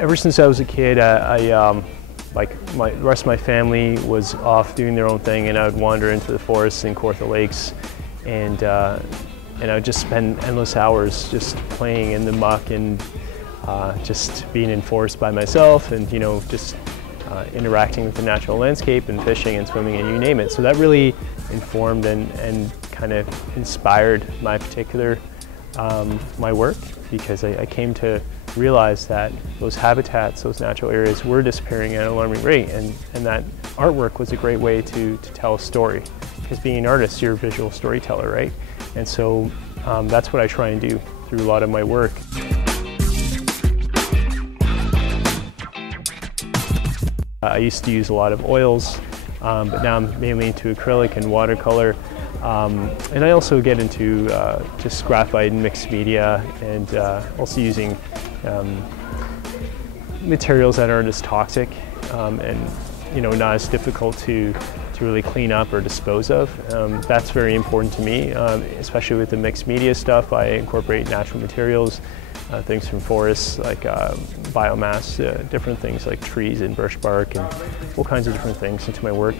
Ever since I was a kid, like the rest of my family was off doing their own thing, and I would wander into the forests in Kawartha Lakes, and I would just spend endless hours just playing in the muck and just being in forest by myself, and just interacting with the natural landscape and fishing and swimming and you name it. So that really informed and kind of inspired my particular my work, because I came to realize that those habitats, those natural areas were disappearing at an alarming rate, and that artwork was a great way to tell a story, because being an artist, you're a visual storyteller, right? And so that's what I try and do through a lot of my work. I used to use a lot of oils, but now I'm mainly into acrylic and watercolor. And I also get into just graphite and mixed media, and also using materials that aren't as toxic and not as difficult to really clean up or dispose of. That's very important to me, especially with the mixed media stuff. I incorporate natural materials, things from forests like biomass, different things like trees and birch bark and all kinds of different things into my work.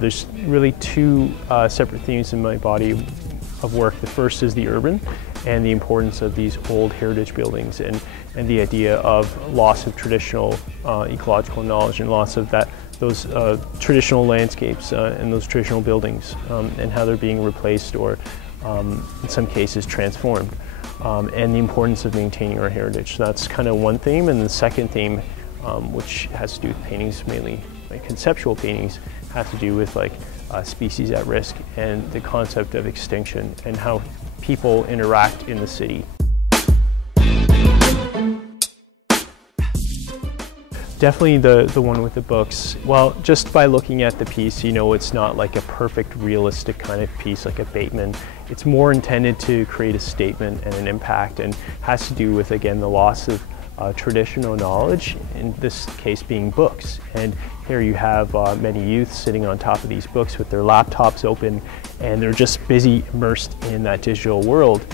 There's really two separate themes in my body of work. The first is the urban and the importance of these old heritage buildings, and the idea of loss of traditional ecological knowledge and loss of those traditional landscapes and those traditional buildings, and how they're being replaced or in some cases transformed, and the importance of maintaining our heritage. So that's kind of one theme. And the second theme, which has to do with paintings, mainly like conceptual paintings, has to do with like species at risk and the concept of extinction and how people interact in the city. Definitely the one with the books. Well, just by looking at the piece, it's not like a perfect realistic kind of piece like a Bateman. It's more intended to create a statement and an impact, and has to do with, again, the loss of traditional knowledge, in this case being books. And here you have many youth sitting on top of these books with their laptops open, and they're just busy immersed in that digital world.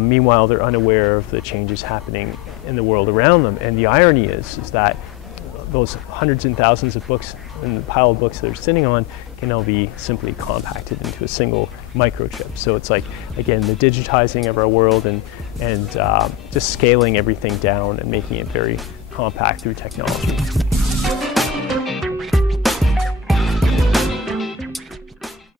Meanwhile, they're unaware of the changes happening in the world around them. And the irony is that those hundreds and thousands of books and the pile of books they're sitting on can now be simply compacted into a single microchip. So it's like, again, the digitizing of our world and just scaling everything down and making it very compact through technology.